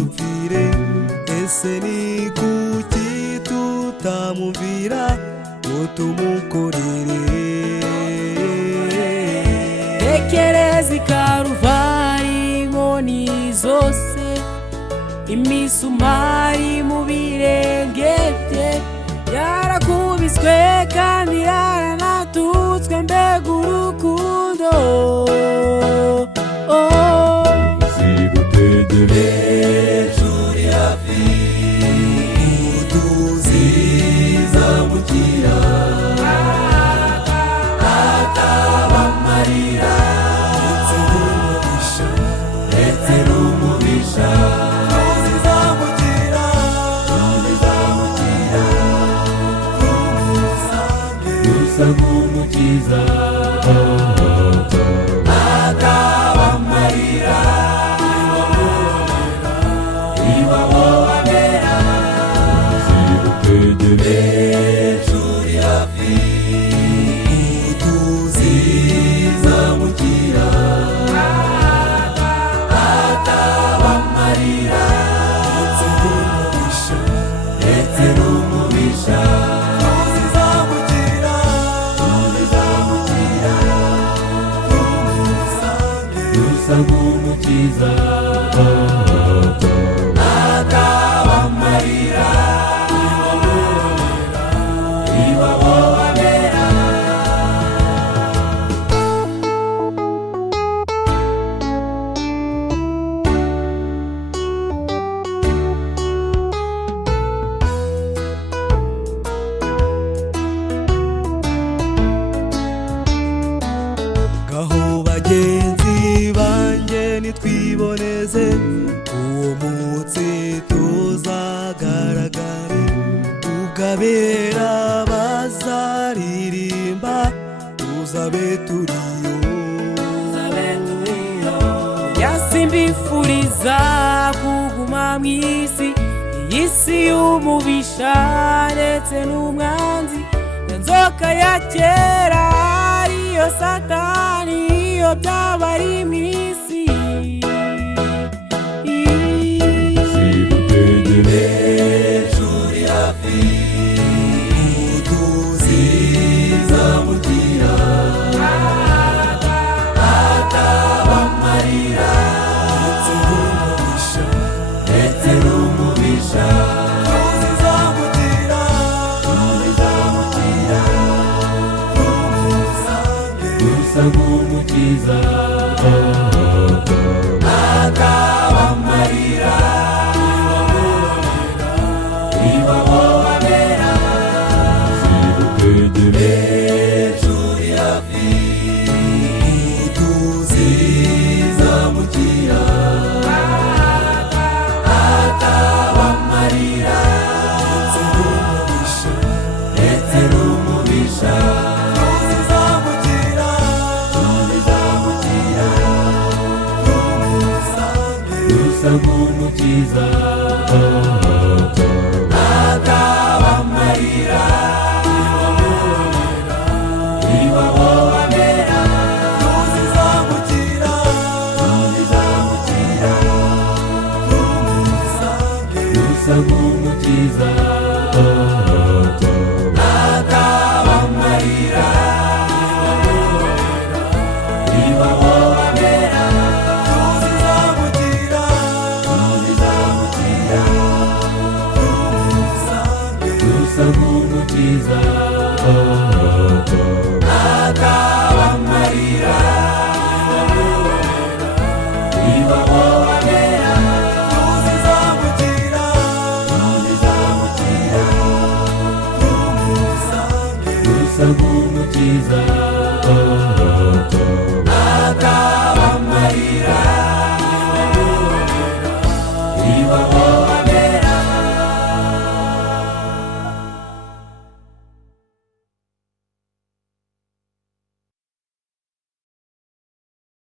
adupfire, ese ni kuki tutamumvira ngo tumukorere? Tekereza i Karuvari, inkoni zose, imisumari mu birenge bye, yarakubiswe kandi yaranatutswe, mbega urukundo zirutegereje uri hafi, tuzizamukira hataba amarira ndetse n'umubisha, tuzizamukira dusa nk'umukiza hataba amarira iwabobera, zirutegereje uri hafi, tuzizamukira hataba amarira ndetse n'umubisha, tuzizamukira dusa nk'umukiza hataba amarira iwabobera. Gaho bagenzi banjye nitwiboneze, uwo munsi tuzagaragare, ubwabera bazaririmba, tuzabe turiyo. Yasimbifuriza kuguma mw'isi, iyi si y'umubisha ndetse n'umwanzi, inzoka ya kera ariyo Satani, iyo byaba ari mw'isi. Zirutegereje uri hafi, tuzizamukira hataba amarira ndetse n'umubisha, tuzizamukira dusa nk'umukiza hataba amarira iwabobera, zirutegereje uri hafi, tuzizamukira hataba amarira ndetse n'umubisha, tuzizamukira dusa nk'umukiza hataba amarira iwabobera, tuzizamukira dusa nk'umukiza hataba amarira iwabobera, tuzizamukira dusa nk'umukiza hataba amarira iwabobera, tuzizamukira dusa nk'umukiza hataba amarira